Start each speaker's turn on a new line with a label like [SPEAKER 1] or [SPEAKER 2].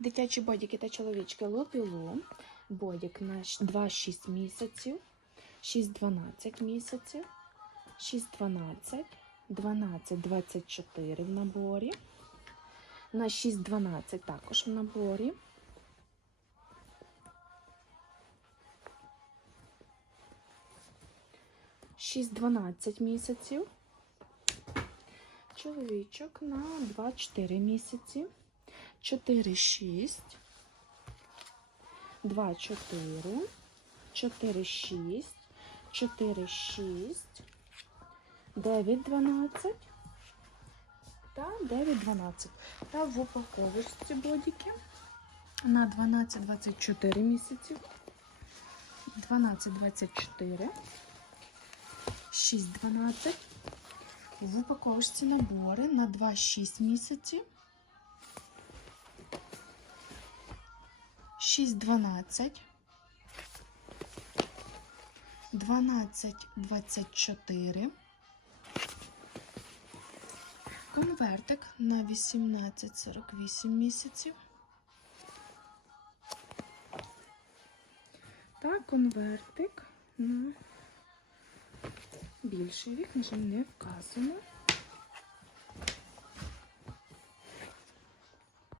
[SPEAKER 1] Дитячі бодіки та чоловічки лупілу. Бодік на 2-6 місяців, 6-12 місяців, 6-12, 12-24 в наборі. На 6-12 також в наборі. Шість 12 місяців. Чоловічок на 2-4 місяці. 4, 6, 2, 4, 4, 6, 4, 6, 9, 12 та 9, 12. Та в упаковочці бодіки на 12, 24 місяці. 12, 24, 6, 12. В упаковочці набори на 2, 6 місяців. 6, 12, 12, 24, конвертик на 18, 48 місяців. Та конвертик на більший вік, на не вказано.